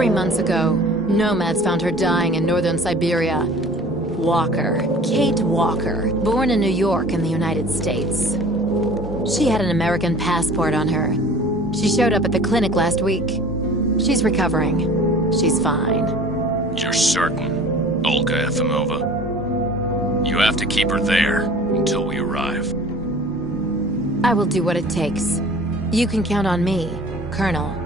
3 months ago, nomads found her dying in northern Syberia. Walker, Kate Walker, born in New York in the United States. She had an American passport on her. She showed up at the clinic last week. She's recovering. She's fine. You're certain, Olga Efimova? You have to keep her there until we arrive. I will do what it takes. You can count on me, Colonel.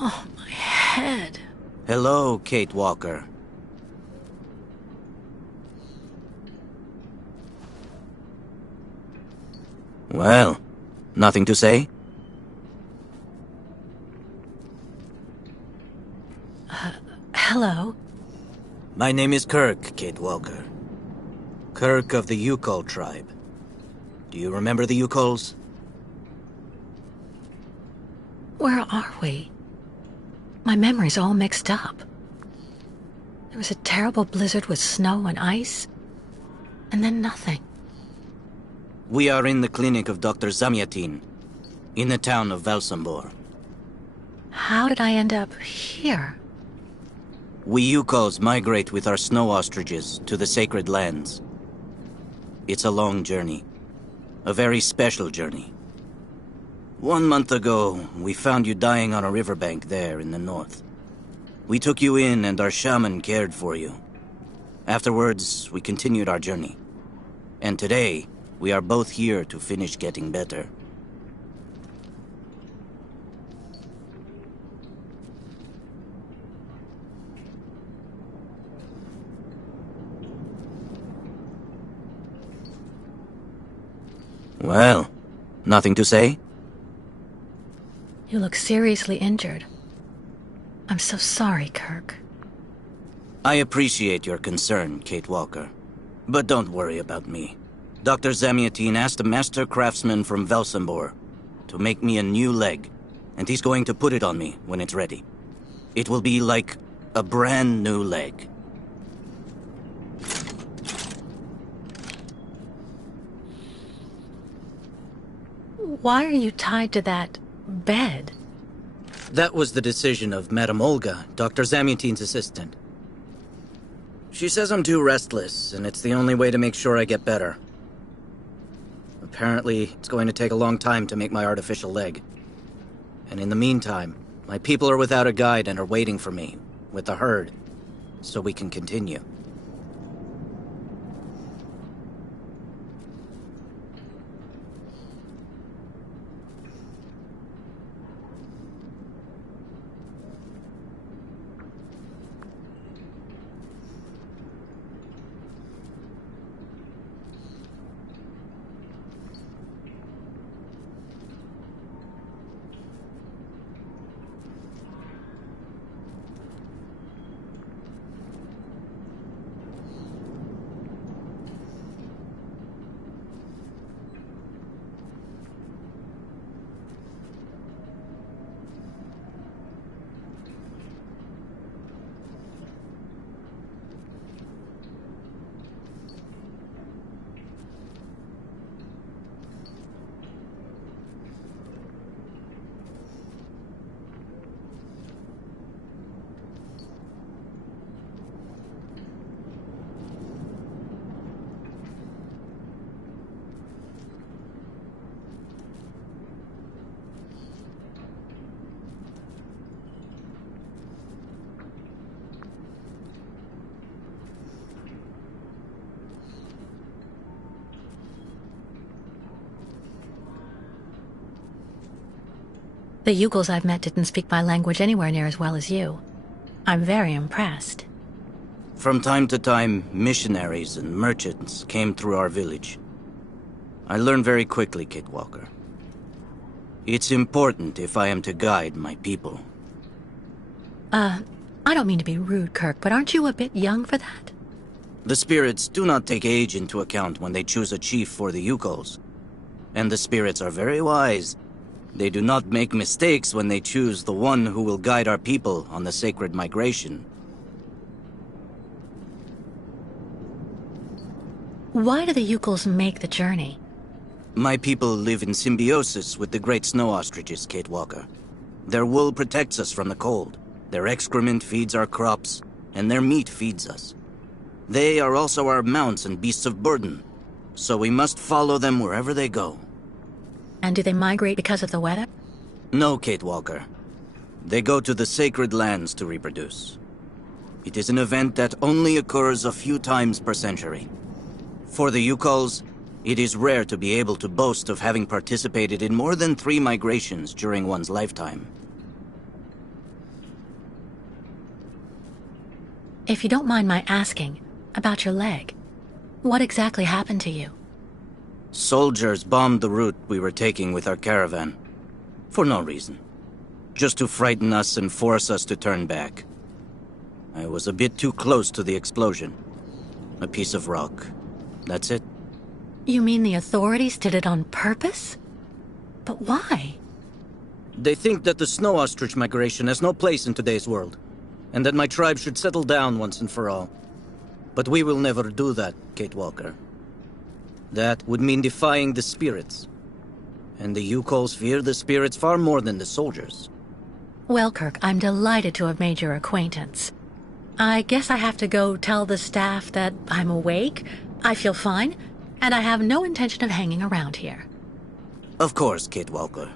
Oh, my head. Hello, Kate Walker. Well, nothing to say? Hello? My name is Kirk, Kate Walker. Kirk of the Yukol tribe. Do you remember the Yukols? Where are we? My memory's all mixed up. There was a terrible blizzard with snow and ice, and then nothing. We are in the clinic of Dr. Zamyatin, in the town of Valsambor. How did I end up here? We Yukols migrate with our snow ostriches to the sacred lands. It's a long journey. A very special journey. 1 month ago, we found you dying on a riverbank there in the north. We took you in and our shaman cared for you. Afterwards, we continued our journey. And today, we are both here to finish getting better. Well, nothing to say? You look seriously injured. I'm so sorry, Kirk. I appreciate your concern, Kate Walker. But don't worry about me. Dr. Zamyatin asked a master craftsman from Valsambor to make me a new leg, and he's going to put it on me when it's ready. It will be like a brand new leg. Why are you tied to that bed? That was the decision of Madame Olga, Dr. Zamyatin's assistant. She says I'm too restless, and it's the only way to make sure I get better. Apparently, it's going to take a long time to make my artificial leg. And in the meantime, my people are without a guide and are waiting for me, with the herd, so we can continue. The Yugols I've met didn't speak my language anywhere near as well as you. I'm very impressed. From time to time, missionaries and merchants came through our village. I learned very quickly, Kate Walker. It's important if I am to guide my people. I don't mean to be rude, Kirk, but aren't you a bit young for that? The spirits do not take age into account when they choose a chief for the Yukos. And the spirits are very wise. They do not make mistakes when they choose the one who will guide our people on the sacred migration. Why do the Yukos make the journey? My people live in symbiosis with the great snow ostriches, Kate Walker. Their wool protects us from the cold. Their excrement feeds our crops, and their meat feeds us. They are also our mounts and beasts of burden, so we must follow them wherever they go. And do they migrate because of the weather? No, Kate Walker. They go to the sacred lands to reproduce. It is an event that only occurs a few times per century. For the Yukos, it is rare to be able to boast of having participated in more than 3 migrations during one's lifetime. If you don't mind my asking, about your leg, what exactly happened to you? Soldiers bombed the route we were taking with our caravan. For no reason. Just to frighten us and force us to turn back. I was a bit too close to the explosion. A piece of rock. That's it. You mean the authorities did it on purpose? But why? They think that the snow ostrich migration has no place in today's world, and that my tribe should settle down once and for all. But we will never do that, Kate Walker. That would mean defying the spirits. And the Yukos fear the spirits far more than the soldiers. Well, Kirk, I'm delighted to have made your acquaintance. I guess I have to go tell the staff that I'm awake, I feel fine, and I have no intention of hanging around here. Of course, Kate Walker.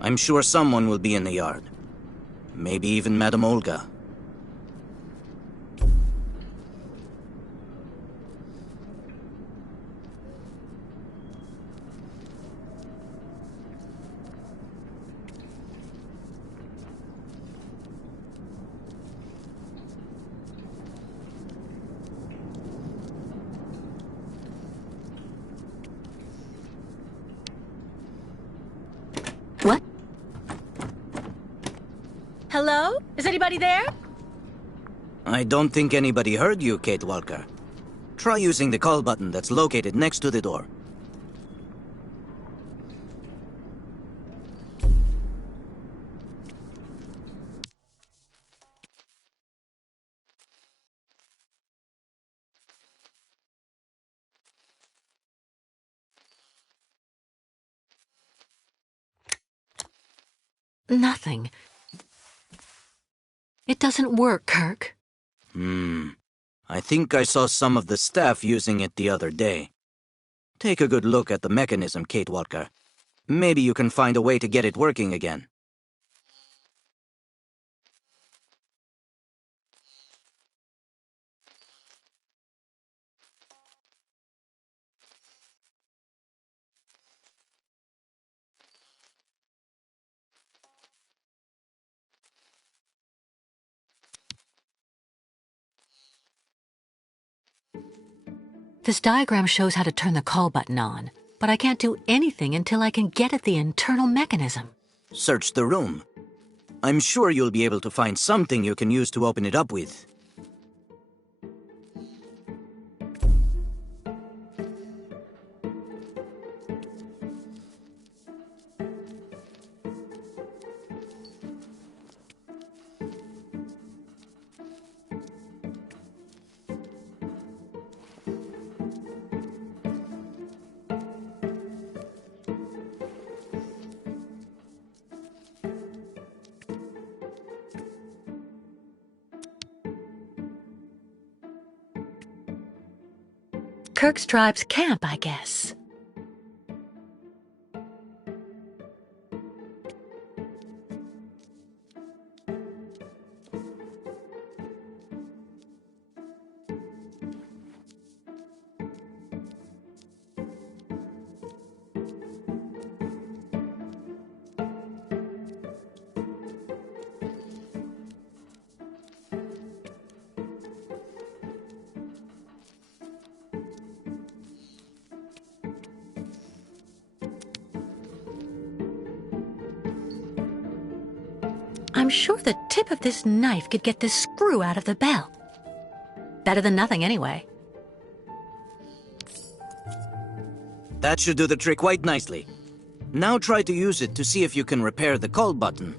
I'm sure someone will be in the yard. Maybe even Madame Olga. What? Hello? Is anybody there? I don't think anybody heard you, Kate Walker. Try using the call button that's located next to the door. Nothing. It doesn't work, Kirk. I think I saw some of the staff using it the other day. Take a good look at the mechanism, Kate Walker. Maybe you can find a way to get it working again. This diagram shows how to turn the call button on, but I can't do anything until I can get at the internal mechanism. Search the room. I'm sure you'll be able to find something you can use to open it up with. Kirk's tribe's camp, I guess. sure the tip of this knife could get this screw out of the bell. Better than nothing, anyway. That should do the trick quite nicely. Now try to use it to see if you can repair the call button.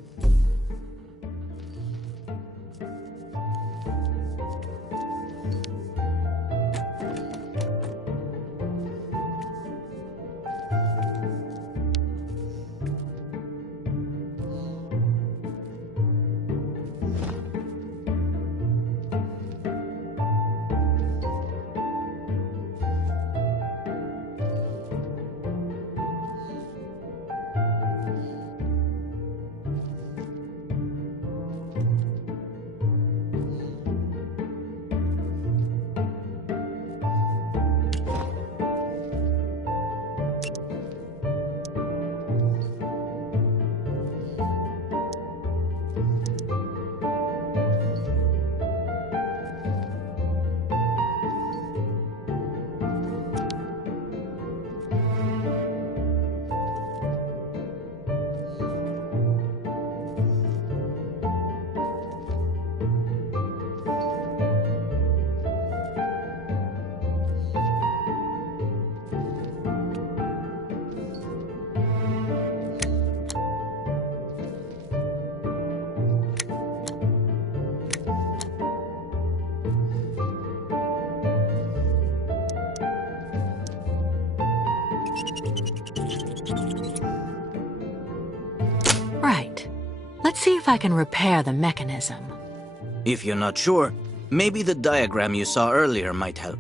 Right. Let's see if I can repair the mechanism. If you're not sure, maybe the diagram you saw earlier might help.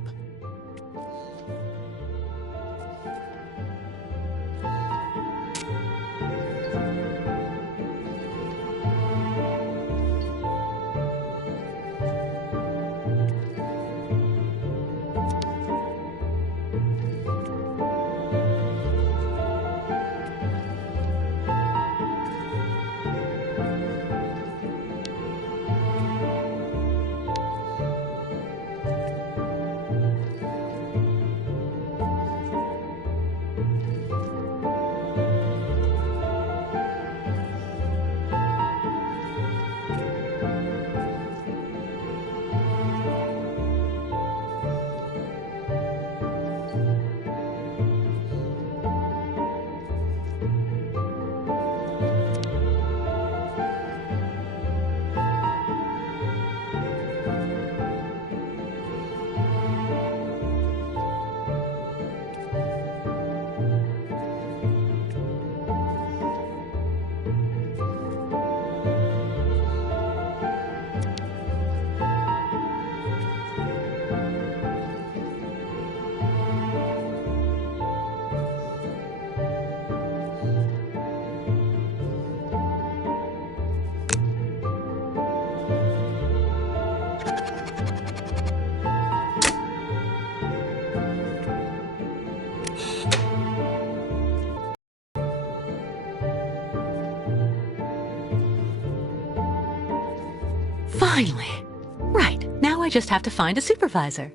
Finally. Right, now I just have to find a supervisor.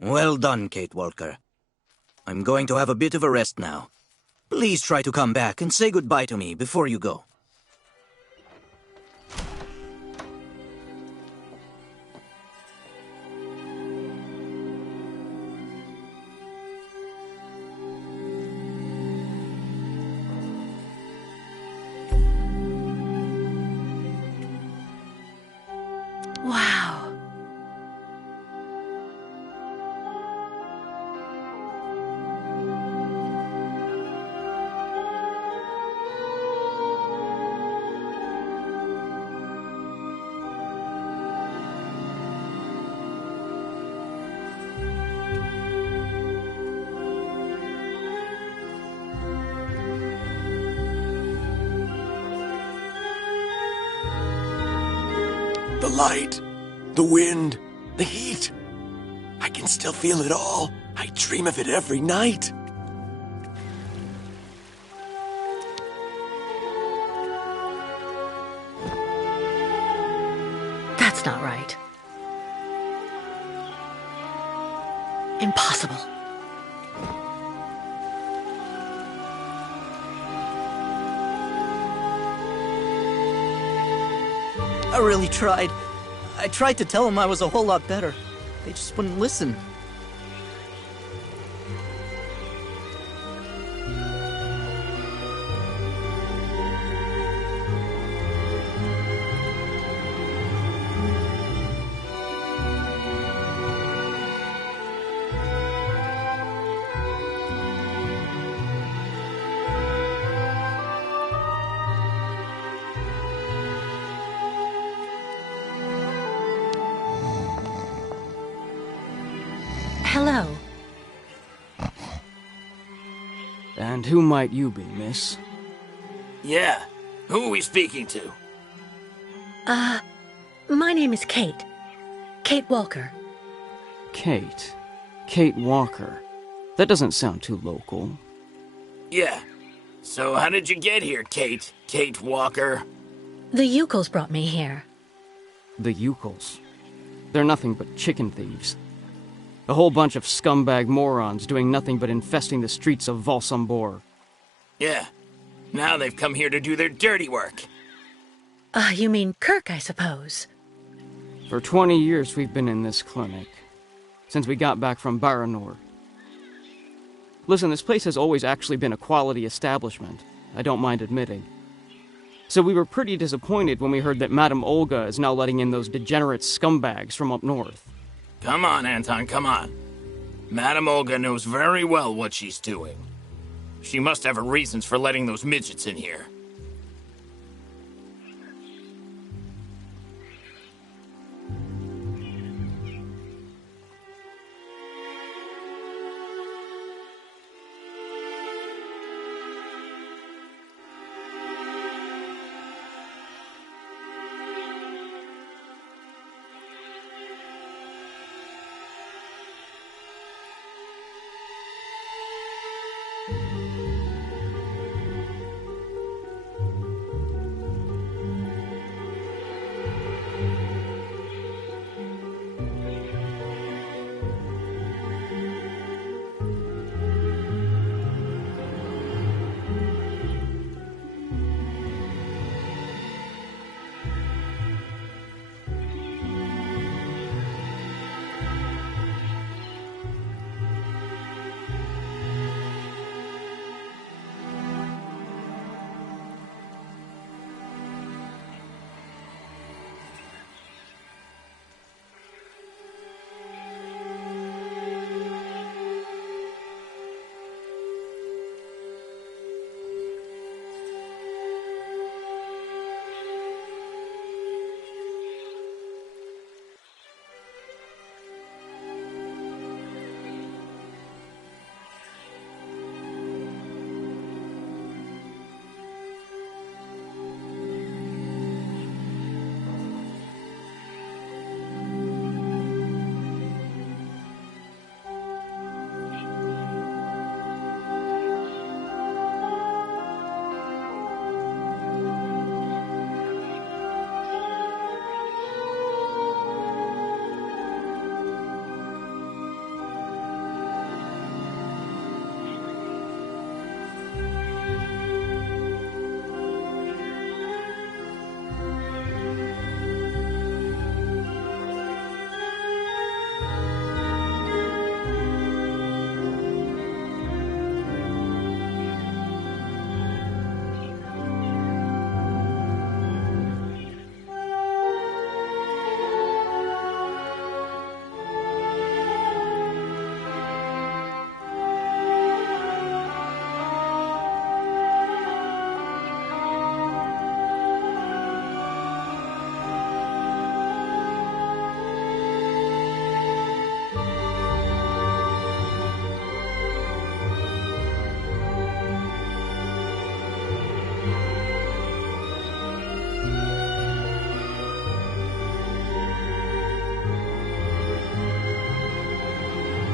Well done, Kate Walker. I'm going to have a bit of a rest now. Please try to come back and say goodbye to me before you go. Wow. The light, the wind, the heat. I can still feel it all. I dream of it every night. That's not right. Impossible. I really tried. I tried to tell them I was a whole lot better. They just wouldn't listen. Hello. And who might you be, miss? Yeah. Who are we speaking to? My name is Kate. Kate Walker. Kate. Kate Walker. That doesn't sound too local. Yeah. So how did you get here, Kate? Kate Walker? The Yukos brought me here. The Yukos. They're nothing but chicken thieves. A whole bunch of scumbag morons doing nothing but infesting the streets of Valsambor. Yeah. Now they've come here to do their dirty work. You mean Kirk, I suppose. For 20 years we've been in this clinic. Since we got back from Baranor. Listen, this place has always actually been a quality establishment. I don't mind admitting. So we were pretty disappointed when we heard that Madame Olga is now letting in those degenerate scumbags from up north. Come on, Anton, come on. Madame Olga knows very well what she's doing. She must have her reasons for letting those midgets in here.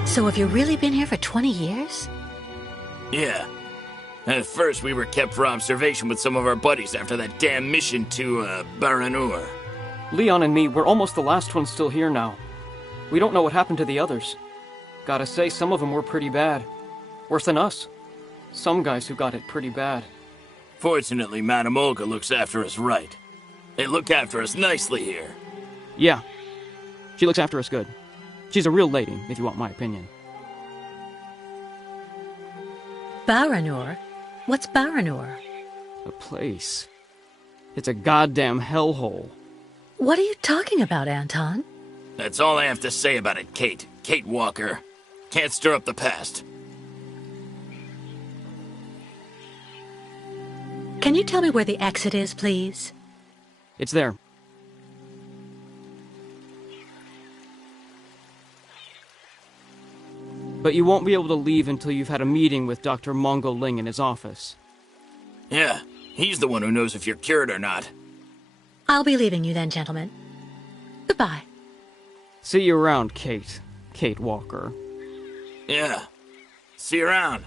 So have you really been here for 20 years? Yeah. At first, we were kept for observation with some of our buddies after that damn mission to, Baranur. Leon and me, we're almost the last ones still here now. We don't know what happened to the others. Gotta say, some of them were pretty bad. Worse than us. Some guys who got it pretty bad. Fortunately, Madame Olga looks after us right. They look after us nicely here. Yeah. She looks after us good. She's a real lady, if you want my opinion. Baranur? What's Baranur? A place. It's a goddamn hellhole. What are you talking about, Anton? That's all I have to say about it, Kate. Kate Walker. Can't stir up the past. Can you tell me where the exit is, please? It's there. But you won't be able to leave until you've had a meeting with Dr. Mongo Ling in his office. Yeah, he's the one who knows if you're cured or not. I'll be leaving you then, gentlemen. Goodbye. See you around, Kate. Kate Walker. Yeah. See you around.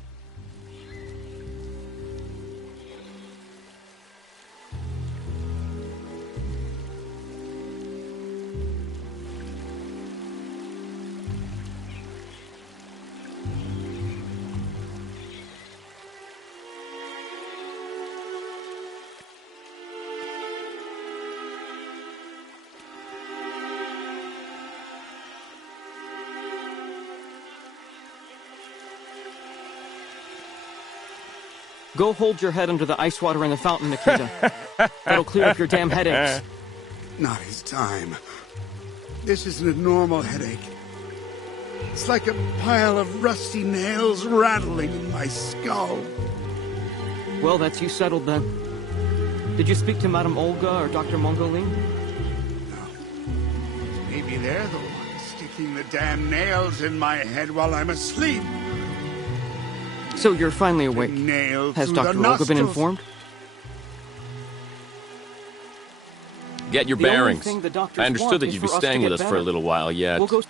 Go hold your head under the ice water in the fountain, Nikita. That'll clear up your damn headaches. Not his time. This isn't a normal headache. It's like a pile of rusty nails rattling in my skull. Well, that's you settled then. Did you speak to Madame Olga or Dr. Mongo Ling? No. Maybe they're the ones sticking the damn nails in my head while I'm asleep. So you're finally awake. Has Dr. Olga been informed? Get your bearings. I understood that you'd be staying with us for a little while yet. We'll go...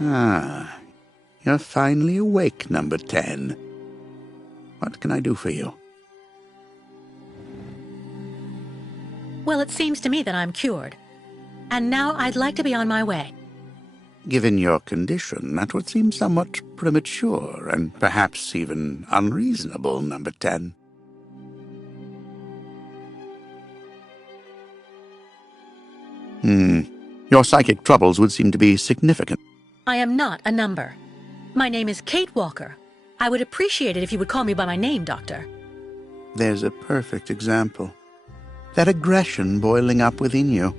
Ah, you're finally awake, number 10. What can I do for you? Well, it seems to me that I'm cured. And now I'd like to be on my way. Given your condition, that would seem somewhat premature and perhaps even unreasonable, number 10. Your psychic troubles would seem to be significant. I am not a number. My name is Kate Walker. I would appreciate it if you would call me by my name, Doctor. There's a perfect example. That aggression boiling up within you.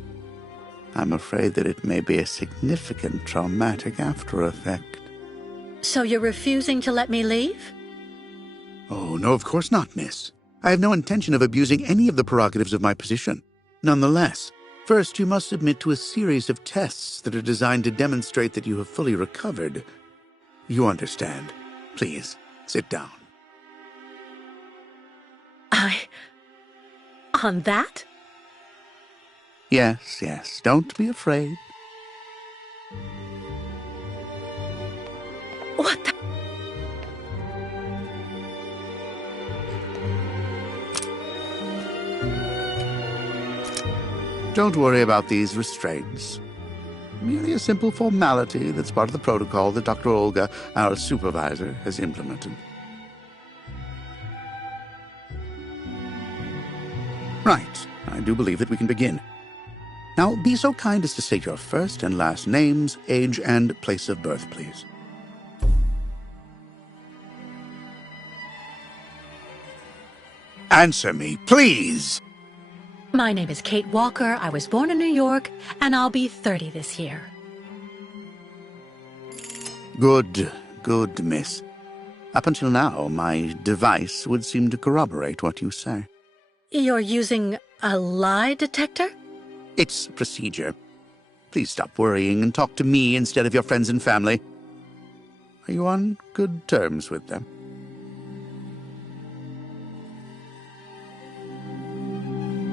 I'm afraid that it may be a significant traumatic after effect. So you're refusing to let me leave? Oh, no, of course not, miss. I have no intention of abusing any of the prerogatives of my position. Nonetheless, first you must submit to a series of tests that are designed to demonstrate that you have fully recovered. You understand. Please, sit down. On that? Yes, don't be afraid. What the... Don't worry about these restraints. Merely a simple formality that's part of the protocol that Dr. Olga, our supervisor, has implemented. Right. I do believe that we can begin. Now, be so kind as to state your first and last names, age, and place of birth, please. Answer me, please! My name is Kate Walker. I was born in New York, and I'll be 30 this year. Good, miss. Up until now, my device would seem to corroborate what you say. You're using a lie detector? It's procedure. Please stop worrying and talk to me instead of your friends and family. Are you on good terms with them?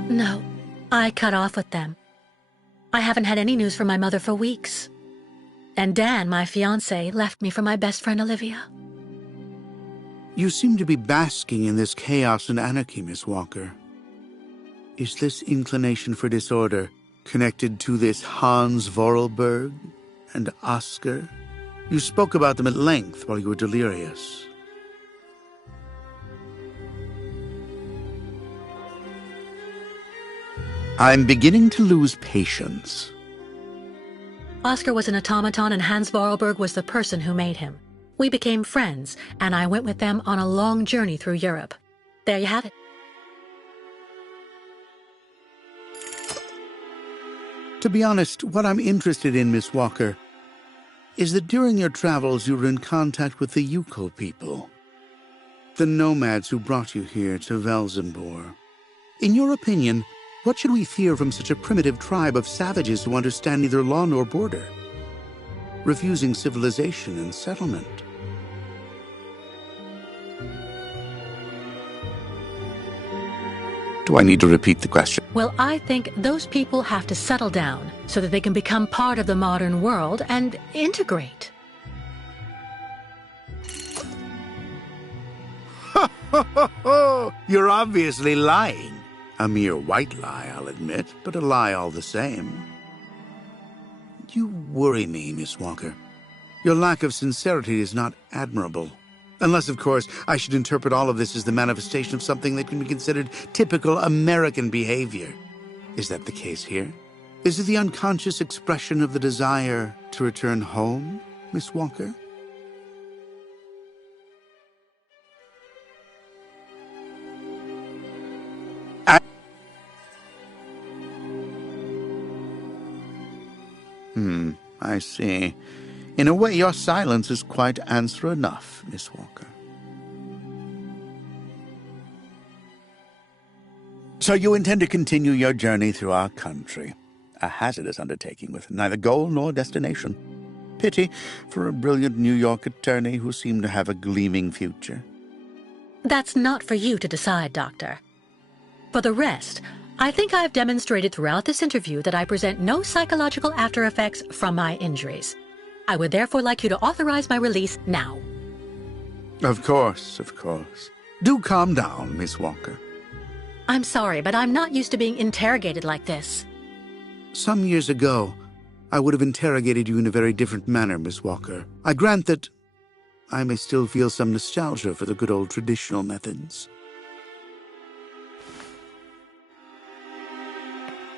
No, I cut off with them. I haven't had any news from my mother for weeks. And Dan, my fiancé, left me for my best friend Olivia. You seem to be basking in this chaos and anarchy, Miss Walker. Is this inclination for disorder connected to this Hans Vorarlberg and Oscar? You spoke about them at length while you were delirious. I'm beginning to lose patience. Oscar was an automaton and Hans Vorarlberg was the person who made him. We became friends, and I went with them on a long journey through Europe. There you have it. To be honest, what I'm interested in, Miss Walker, is that during your travels you were in contact with the Yuko people, the nomads who brought you here to Velzenbor. In your opinion, what should we fear from such a primitive tribe of savages who understand neither law nor border, refusing civilization and settlement? Do I need to repeat the question? Well, I think those people have to settle down so that they can become part of the modern world and integrate. You're obviously lying. A mere white lie, I'll admit, but a lie all the same. You worry me, Miss Walker. Your lack of sincerity is not admirable. Unless, of course, I should interpret all of this as the manifestation of something that can be considered typical American behavior. Is that the case here? Is it the unconscious expression of the desire to return home, Miss Walker? I see. In a way, your silence is quite answer enough, Miss Walker. So you intend to continue your journey through our country. A hazardous undertaking with neither goal nor destination. Pity for a brilliant New York attorney who seemed to have a gleaming future. That's not for you to decide, Doctor. For the rest, I think I've demonstrated throughout this interview that I present no psychological after effects from my injuries. I would therefore like you to authorize my release now. Of course, of course. Do calm down, Miss Walker. I'm sorry, but I'm not used to being interrogated like this. Some years ago, I would have interrogated you in a very different manner, Miss Walker. I grant that I may still feel some nostalgia for the good old traditional methods.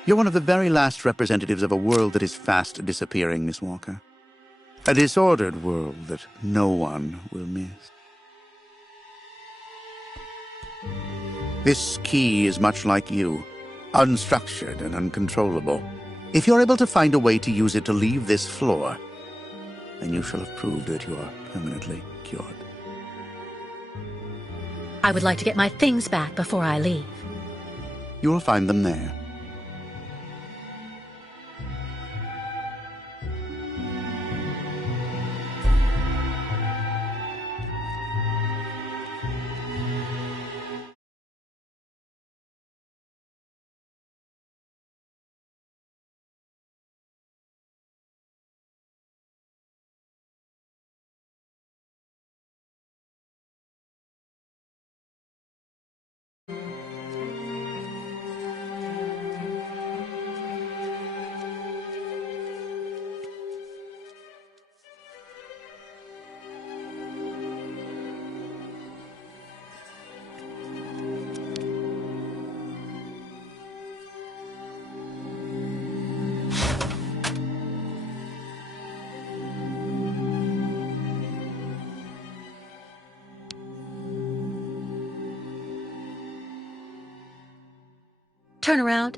You're one of the very last representatives of a world that is fast disappearing, Miss Walker. A disordered world that no one will miss. This key is much like you, unstructured and uncontrollable. If you're able to find a way to use it to leave this floor, then you shall have proved that you are permanently cured. I would like to get my things back before I leave. You will find them there. Turn around.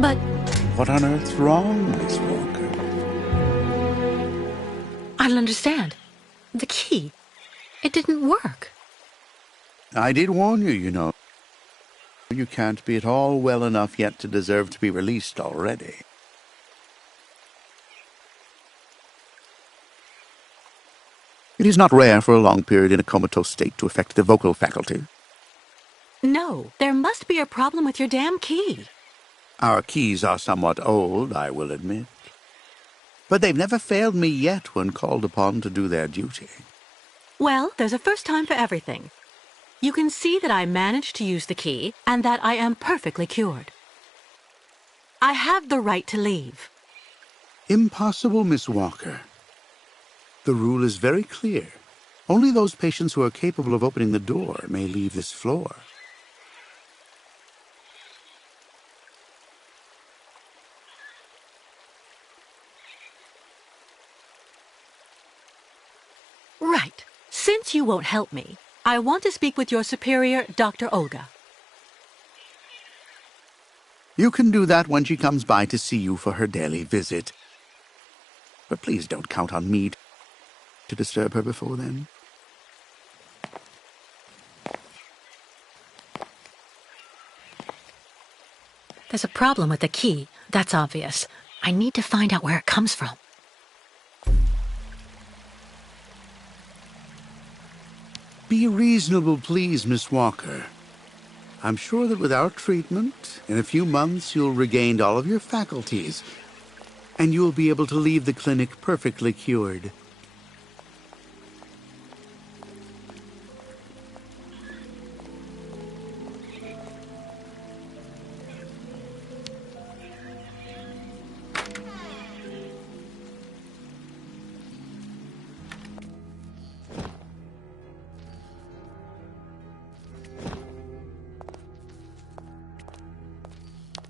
But What on earth's wrong, Miss Walker? I don't understand. The key. It didn't work. I did warn you, you know. You can't be at all well enough yet to deserve to be released already. It is not rare for a long period in a comatose state to affect the vocal faculty. No, there must be a problem with your damn key. Our keys are somewhat old, I will admit. But they've never failed me yet when called upon to do their duty. Well, there's a first time for everything. You can see that I managed to use the key and that I am perfectly cured. I have the right to leave. Impossible, Miss Walker. The rule is very clear. Only those patients who are capable of opening the door may leave this floor. Right. Since you won't help me, I want to speak with your superior, Dr. Olga. You can do that when she comes by to see you for her daily visit. But please don't count on me to disturb her before then. There's a problem with the key. That's obvious. I need to find out where it comes from. Be reasonable, please, Miss Walker. I'm sure that with our treatment, in a few months you'll regain all of your faculties, and you'll be able to leave the clinic perfectly cured.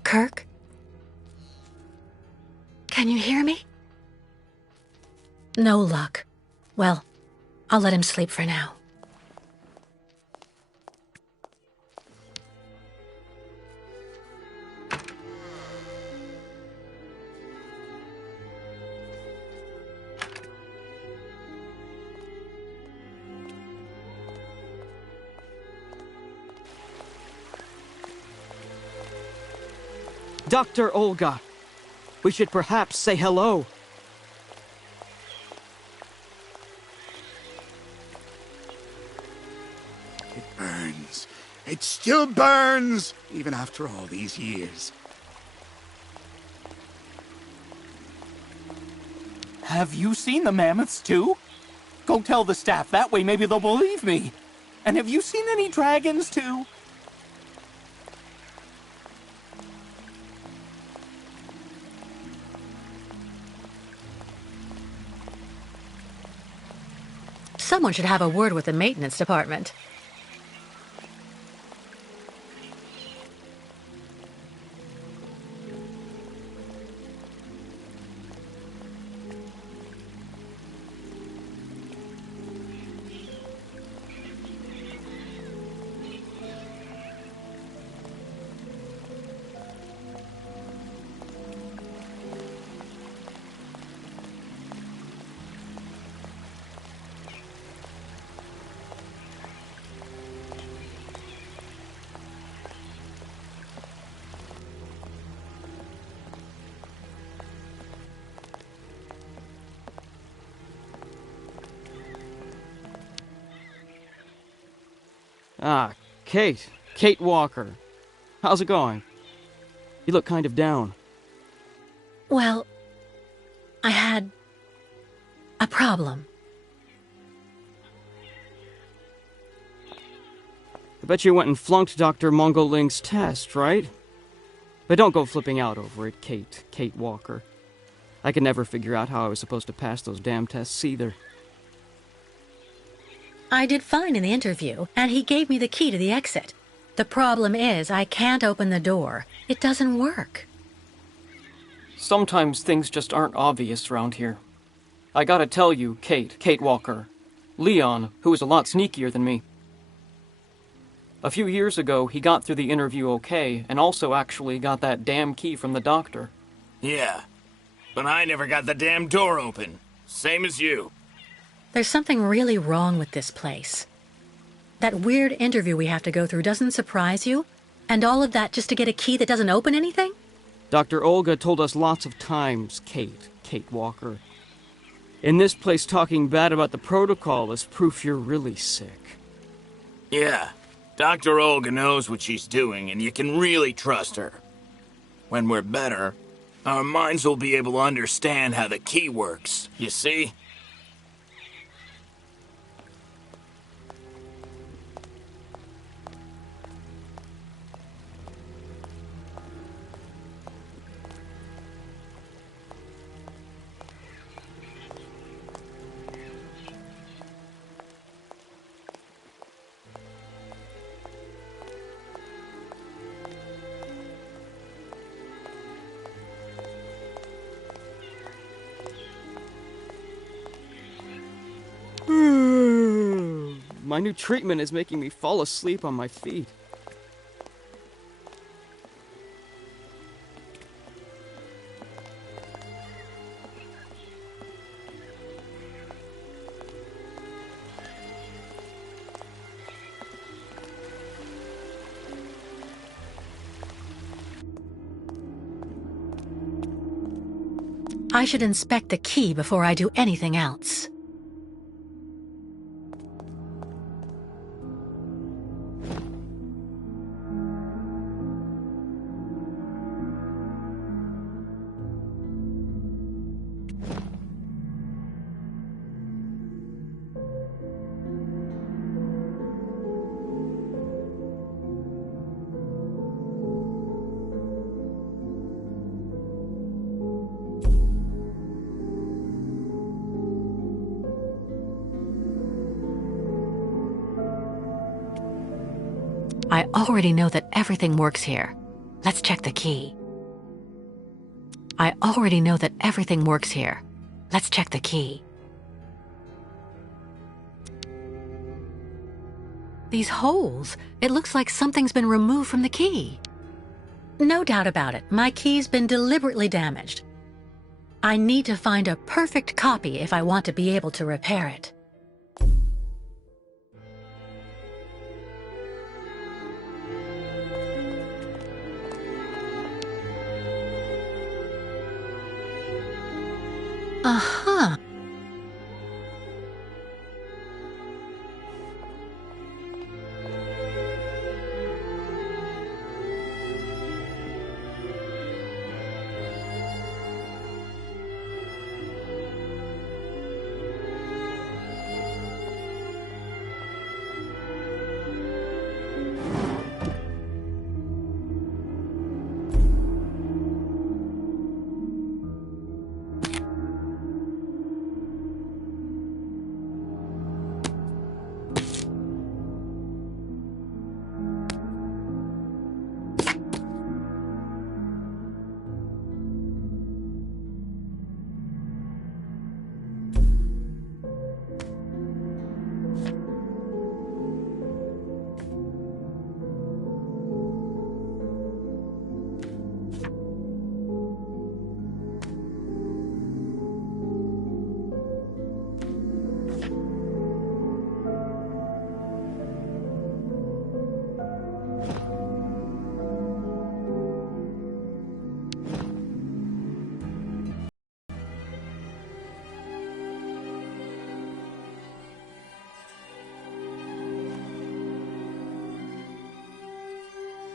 Kirk? Can you hear me? No luck. Well, I'll let him sleep for now. Dr. Olga, we should perhaps say hello. It burns. It still burns, even after all these years. Have you seen the mammoths, too? Go tell the staff, that way maybe they'll believe me. And have you seen any dragons, too? Someone should have a word with the maintenance department. Ah, Kate. Kate Walker. How's it going? You look kind of down. Well, I had a problem. I bet you went and flunked Dr. Mongoling's test, right? But don't go flipping out over it, Kate Walker. I could never figure out how I was supposed to pass those damn tests either. I did fine in the interview, and he gave me the key to the exit. The problem is, I can't open the door. It doesn't work. Sometimes things just aren't obvious around here. I gotta tell you, Kate Walker. Leon, who is a lot sneakier than me. A few years ago, he got through the interview okay, and also actually got that damn key from the doctor. Yeah, but I never got the damn door open. Same as you. There's something really wrong with this place. That weird interview we have to go through doesn't surprise you? And all of that just to get a key that doesn't open anything? Dr. Olga told us lots of times, Kate Walker. In this place, talking bad about the protocol is proof you're really sick. Yeah, Dr. Olga knows what she's doing, and you can really trust her. When we're better, our minds will be able to understand how the key works, you see? My new treatment is making me fall asleep on my feet. I should inspect the key before I do anything else. I already know that everything works here. Let's check the key. I already know that everything works here. Let's check the key. These holes, it looks like something's been removed from the key. No doubt about it, my key's been deliberately damaged. I need to find a perfect copy if I want to be able to repair it. Uh-huh.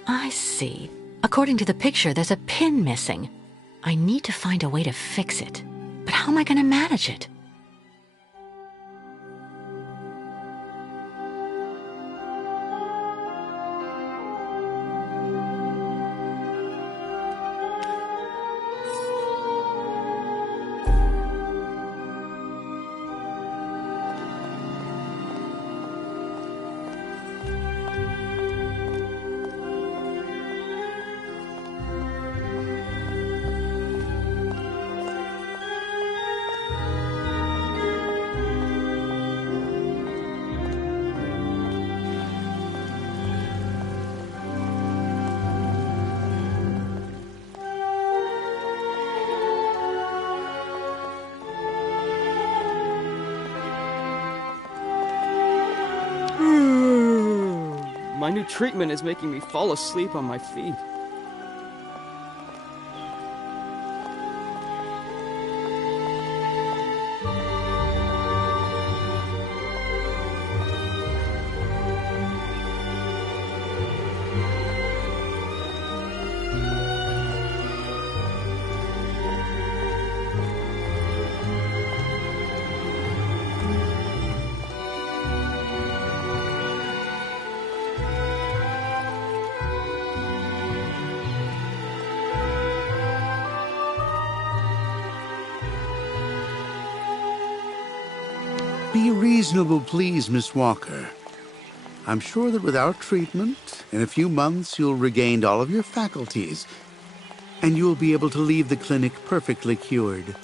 I see. According to the picture, there's a pin missing. I need to find a way to fix it. But how am I going to manage it? My new treatment is making me fall asleep on my feet. Be reasonable, please, Miss Walker. I'm sure that with our treatment, in a few months you'll regain all of your faculties, and you'll be able to leave the clinic perfectly cured.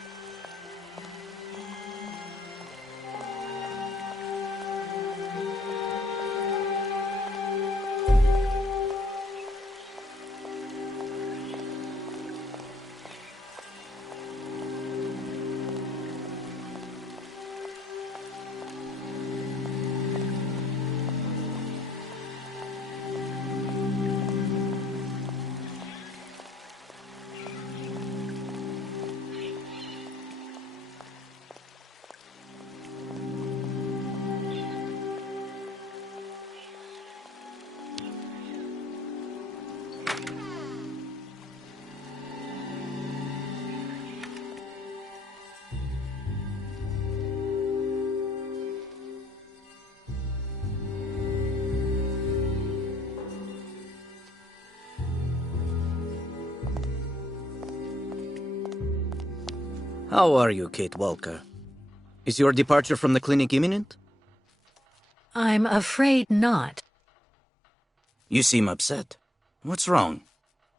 How are you, Kate Walker? Is your departure from the clinic imminent? I'm afraid not. You seem upset. What's wrong?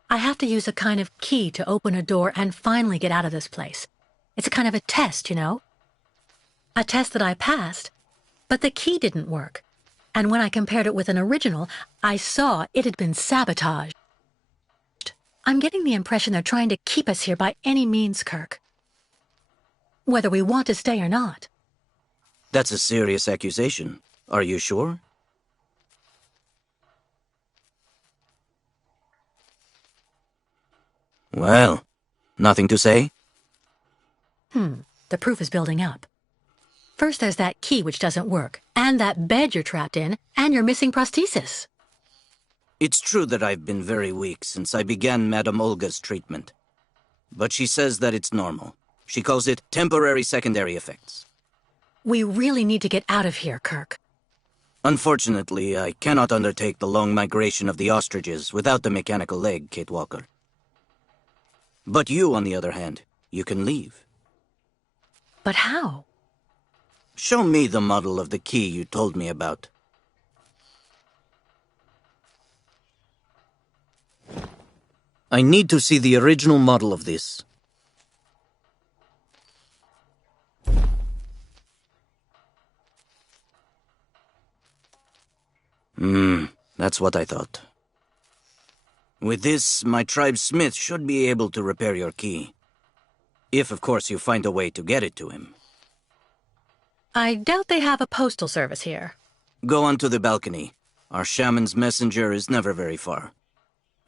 I have to use a kind of key to open a door and finally get out of this place. It's a kind of a test, you know? A test that I passed, but the key didn't work. And when I compared it with an original, I saw it had been sabotaged. I'm getting the impression they're trying to keep us here by any means, Kirk. Whether we want to stay or not. That's a serious accusation. Are you sure? Well, nothing to say? The proof is building up. First there's that key which doesn't work, and that bed you're trapped in, and your missing prosthesis. It's true that I've been very weak since I began Madame Olga's treatment. But she says that it's normal. She calls it temporary secondary effects. We really need to get out of here, Kirk. Unfortunately, I cannot undertake the long migration of the ostriches without the mechanical leg, Kate Walker. But you, on the other hand, you can leave. But how? Show me the model of the key you told me about. I need to see the original model of this. That's what I thought. With this, my tribe's smith should be able to repair your key. If, of course, you find a way to get it to him. I doubt they have a postal service here. Go onto the balcony. Our shaman's messenger is never very far.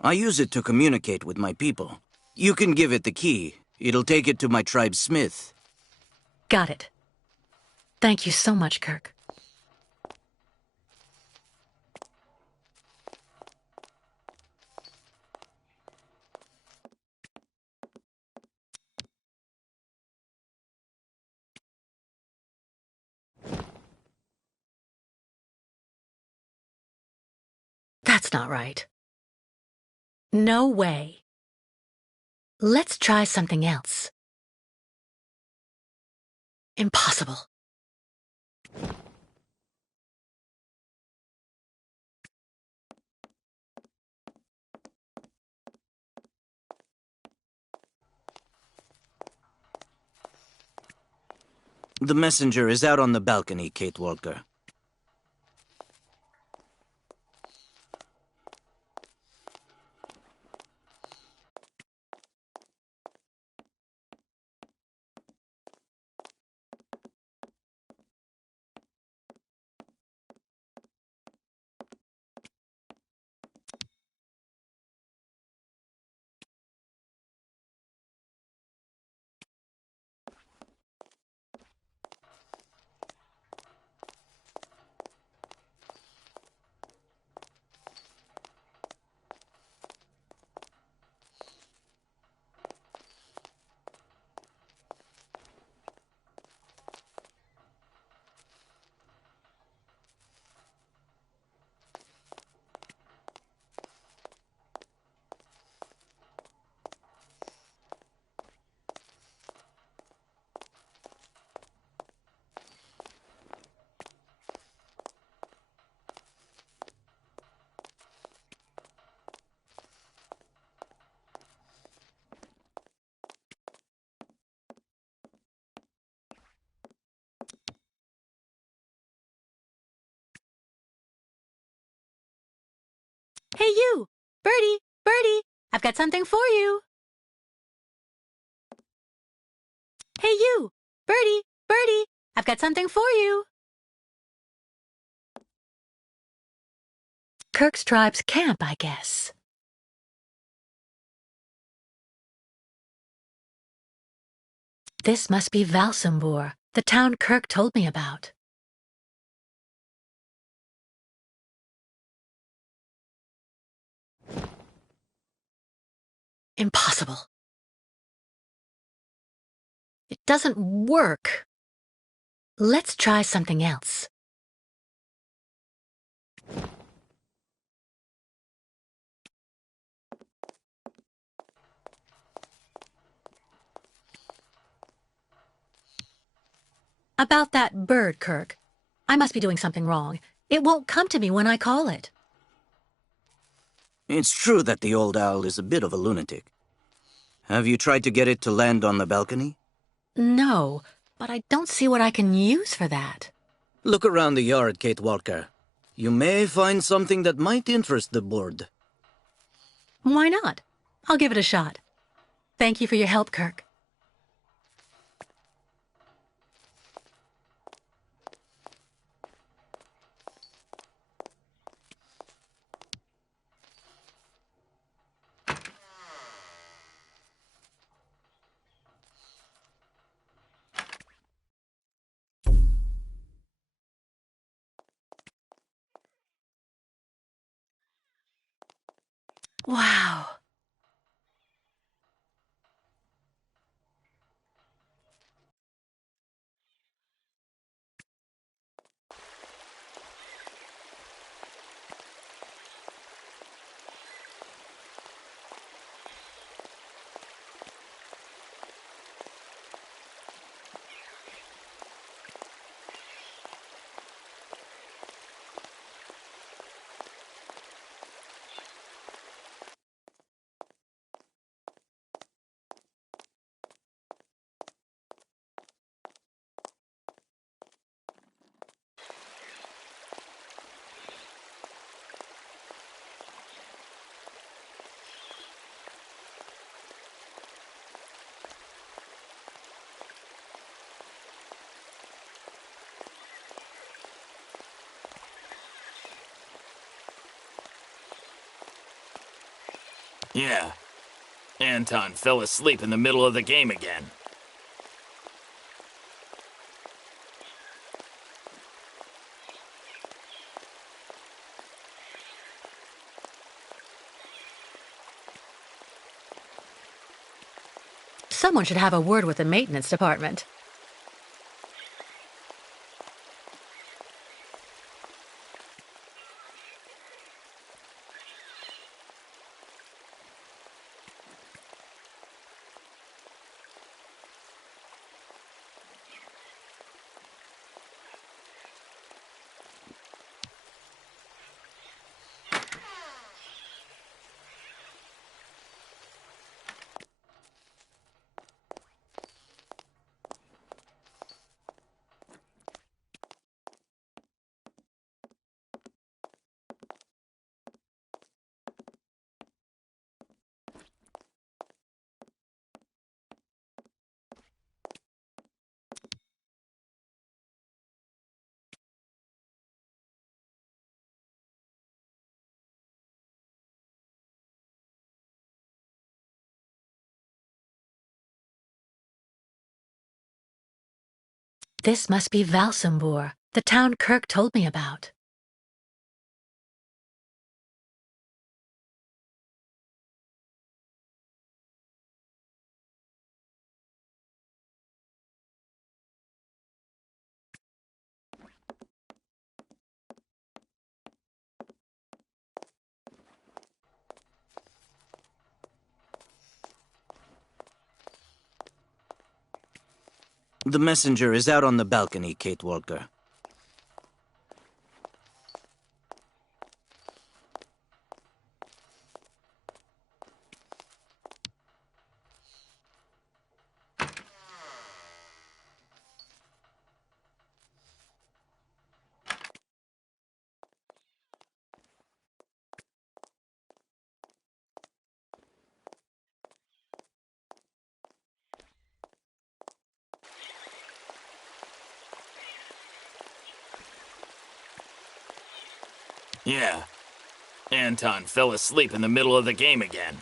I use it to communicate with my people. You can give it the key. It'll take it to my tribe's smith. Got it. Thank you so much, Kirk. That's not right. No way. Let's try something else. Impossible. The messenger is out on the balcony, Kate Walker. Hey, you! Birdie! Birdie! I've got something for you! Hey, you! Birdie! Birdie! I've got something for you! Kirk's tribe's camp, I guess. This must be Valsambor, the town Kirk told me about. Impossible. It doesn't work. Let's try something else. About that bird, Kirk. I must be doing something wrong. It won't come to me when I call it. It's true that the old owl is a bit of a lunatic. Have you tried to get it to land on the balcony? No, but I don't see what I can use for that. Look around the yard, Kate Walker. You may find something that might interest the board. Why not? I'll give it a shot. Thank you for your help, Kirk. Wow. Yeah. Anton fell asleep in the middle of the game again. Someone should have a word with the maintenance department. This must be Valsambor, the town Kirk told me about. The messenger is out on the balcony, Kate Walker. Yeah. Anton fell asleep in the middle of the game again.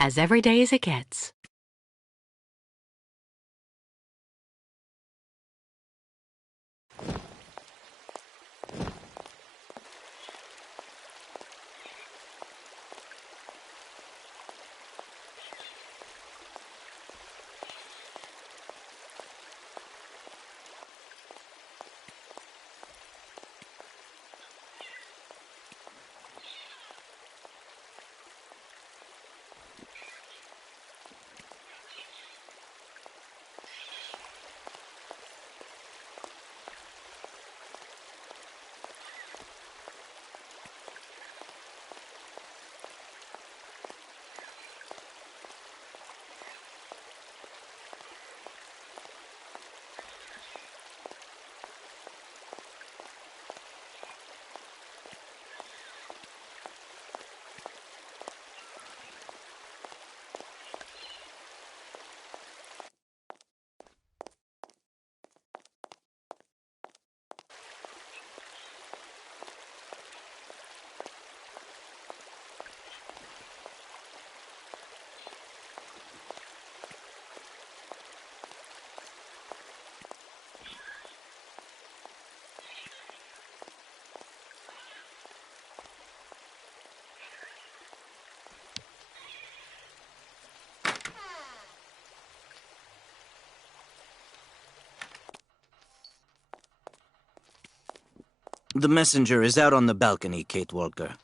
As every day as it gets. The messenger is out on the balcony, Kate Walker.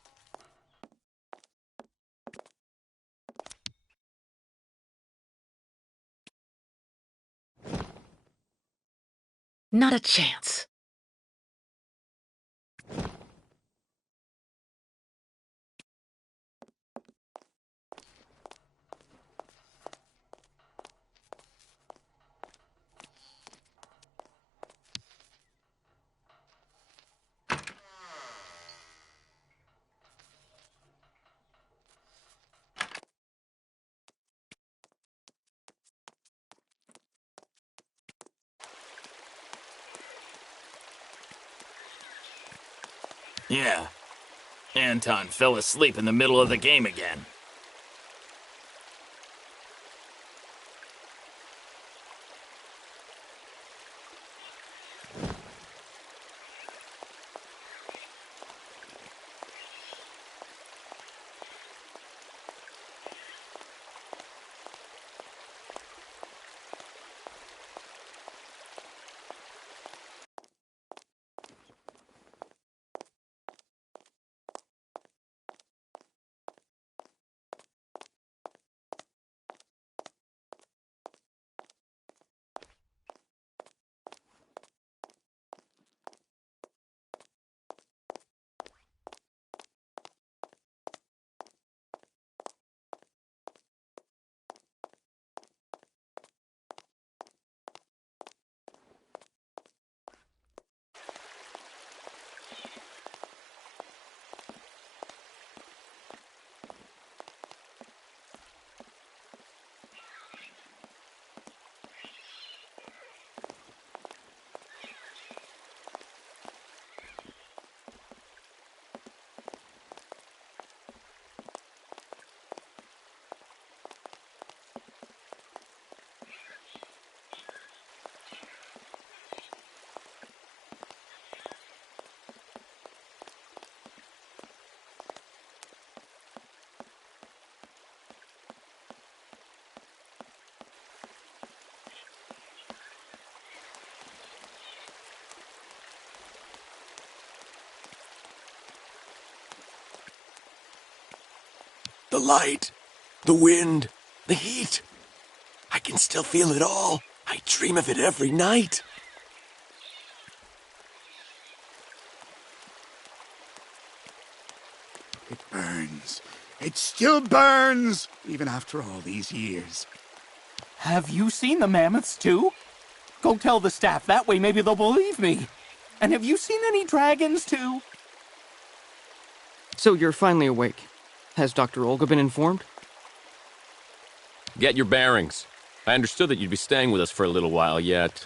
Not a chance. Yeah. Anton fell asleep in the middle of the game again. The light, the wind, the heat. I can still feel it all. I dream of it every night. It burns. It still burns, even after all these years. Have you seen the mammoths too? Go tell the staff, that way maybe they'll believe me. And have you seen any dragons too? So you're finally awake. Has Dr. Olga been informed? Get your bearings. I understood that you'd be staying with us for a little while yet.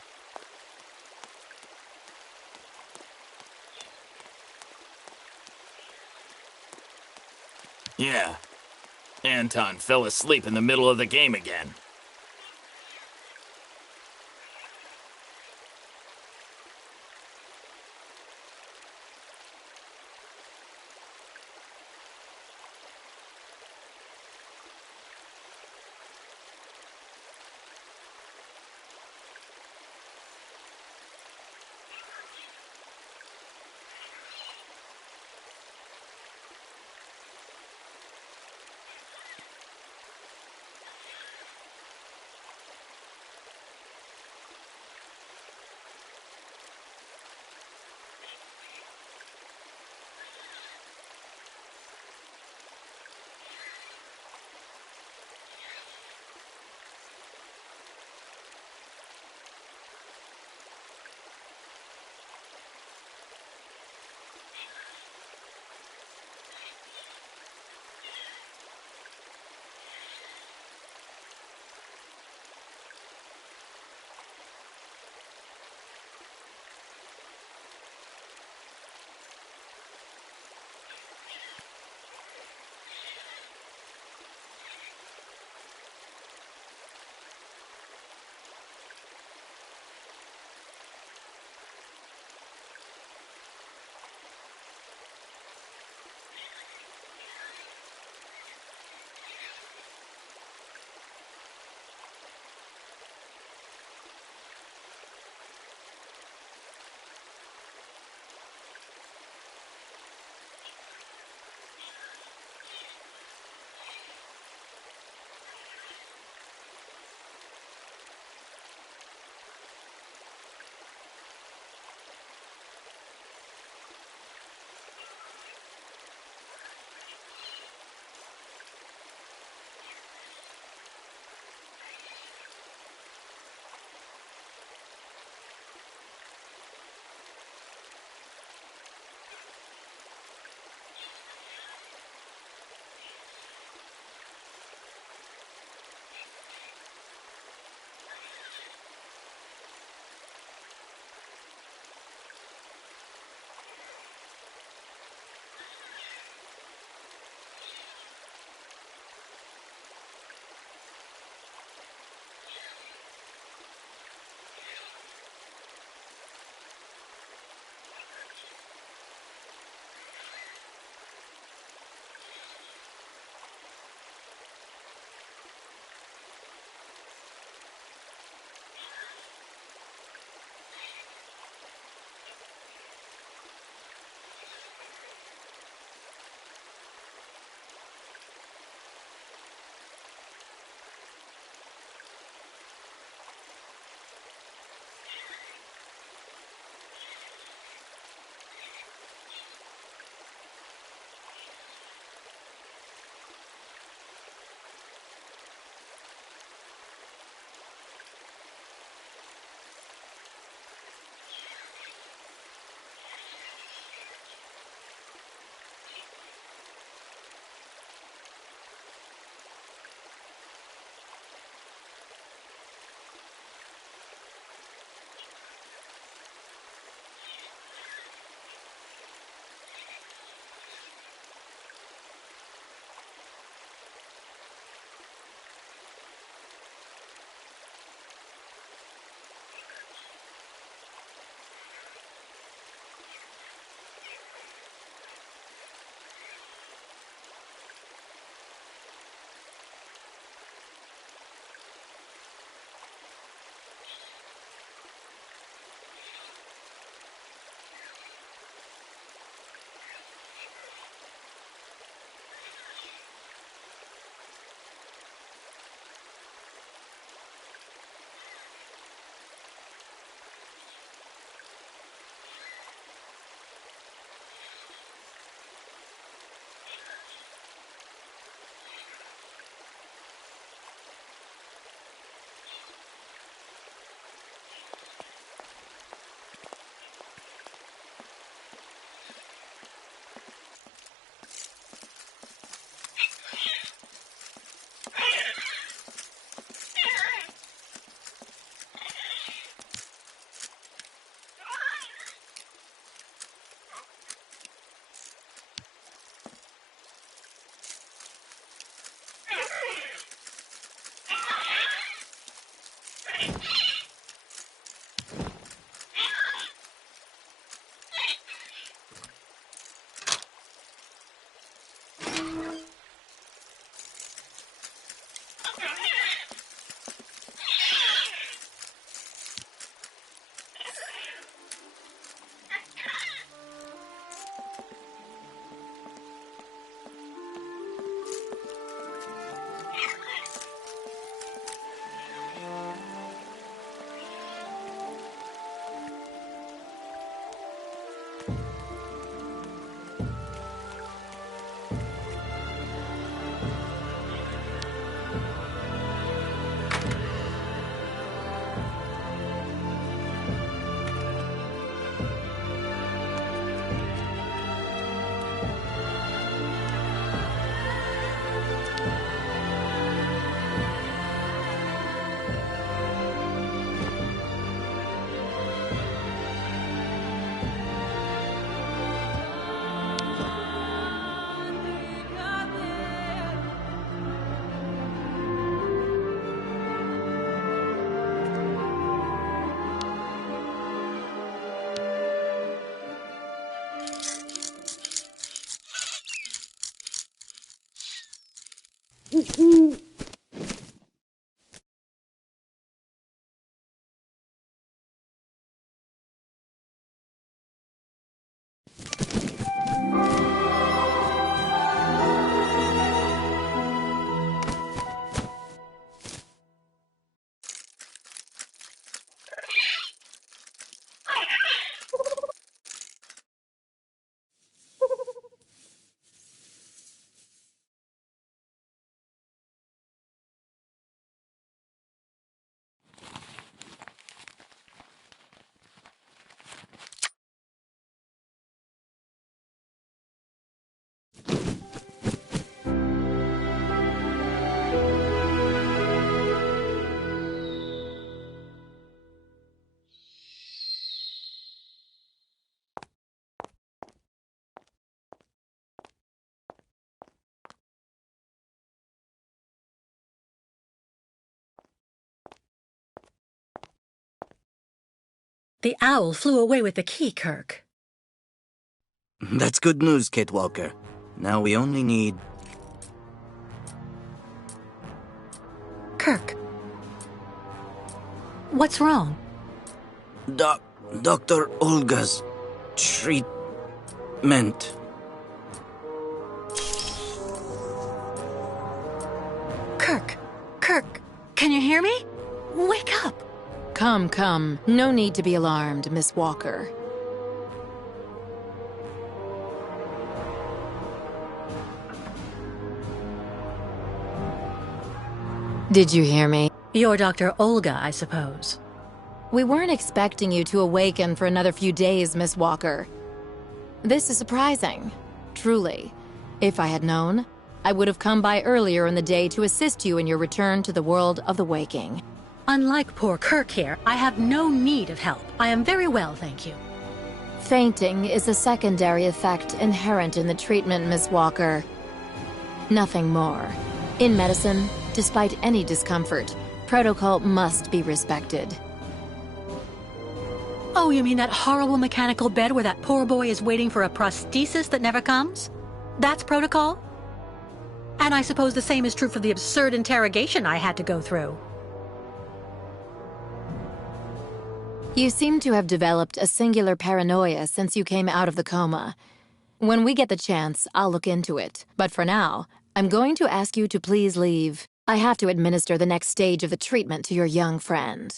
Yeah. Anton fell asleep in the middle of the game again. The owl flew away with the key, Kirk. That's good news, Kate Walker. Now we only need... Kirk. What's wrong? Dr. Olga's treatment. Kirk, can you hear me? Wake up! Come. No need to be alarmed, Miss Walker. Did you hear me? You're Dr. Olga, I suppose. We weren't expecting you to awaken for another few days, Miss Walker. This is surprising, truly. If I had known, I would have come by earlier in the day to assist you in your return to the world of the waking. Unlike poor Kirk here, I have no need of help. I am very well, thank you. Fainting is a secondary effect inherent in the treatment, Miss Walker. Nothing more. In medicine, despite any discomfort, protocol must be respected. Oh, you mean that horrible mechanical bed where that poor boy is waiting for a prosthesis that never comes? That's protocol? And I suppose the same is true for the absurd interrogation I had to go through. You seem to have developed a singular paranoia since you came out of the coma. When we get the chance, I'll look into it. But for now, I'm going to ask you to please leave. I have to administer the next stage of the treatment to your young friend.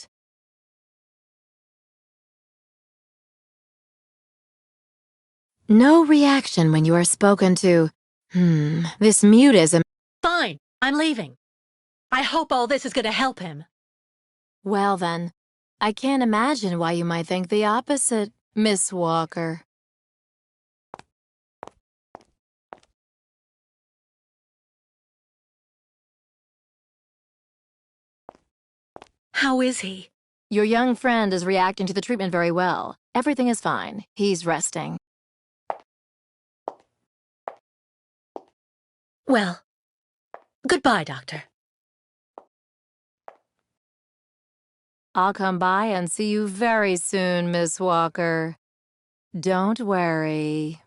No reaction when you are spoken to. This mutism. Fine, I'm leaving. I hope all this is going to help him. Well then, I can't imagine why you might think the opposite, Miss Walker. How is he? Your young friend is reacting to the treatment very well. Everything is fine. He's resting. Well, goodbye, Doctor. I'll come by and see you very soon, Miss Walker. Don't worry.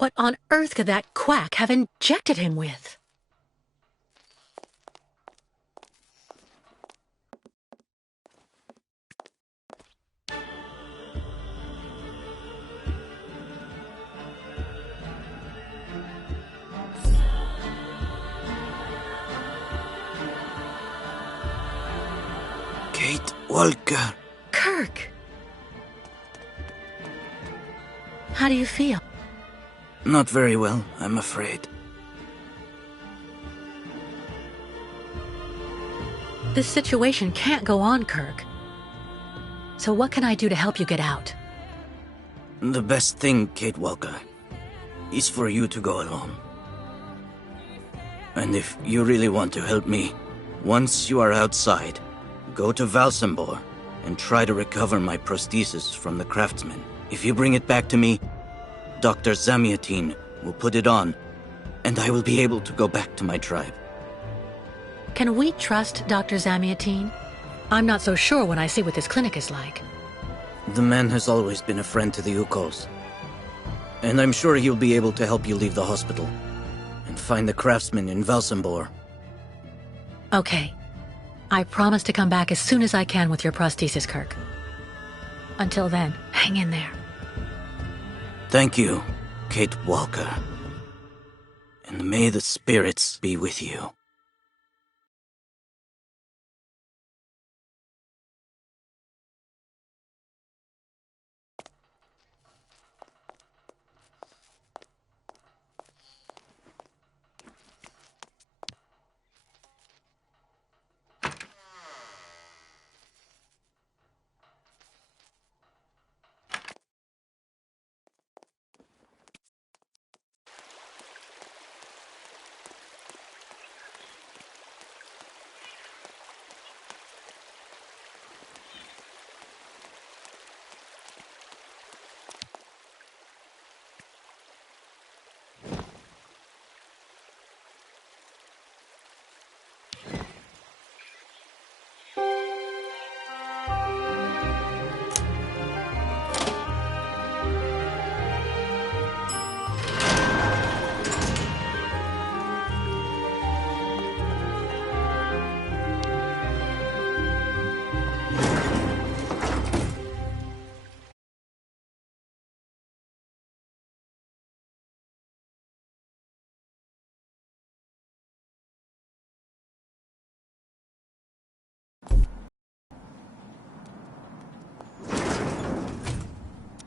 What on earth could that quack have injected him with? Kate Walker. Kirk! How do you feel? Not very well, I'm afraid. This situation can't go on, Kirk. So what can I do to help you get out? The best thing, Kate Walker, is for you to go alone. And if you really want to help me, once you are outside, go to Valsambor and try to recover my prosthesis from the craftsman. If you bring it back to me, Dr. Zamiatin will put it on, and I will be able to go back to my tribe. Can we trust Dr. Zamiatin? I'm not so sure when I see what this clinic is like. The man has always been a friend to the Ukos. And I'm sure he'll be able to help you leave the hospital and find the craftsman in Valsambor. Okay. I promise to come back as soon as I can with your prosthesis, Kirk. Until then, hang in there. Thank you, Kate Walker. And may the spirits be with you.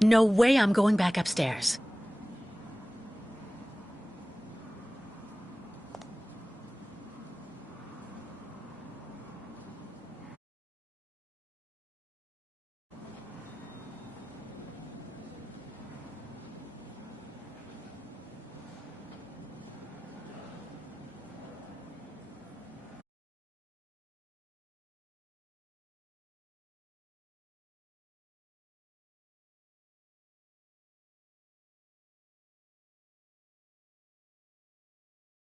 No way I'm going back upstairs.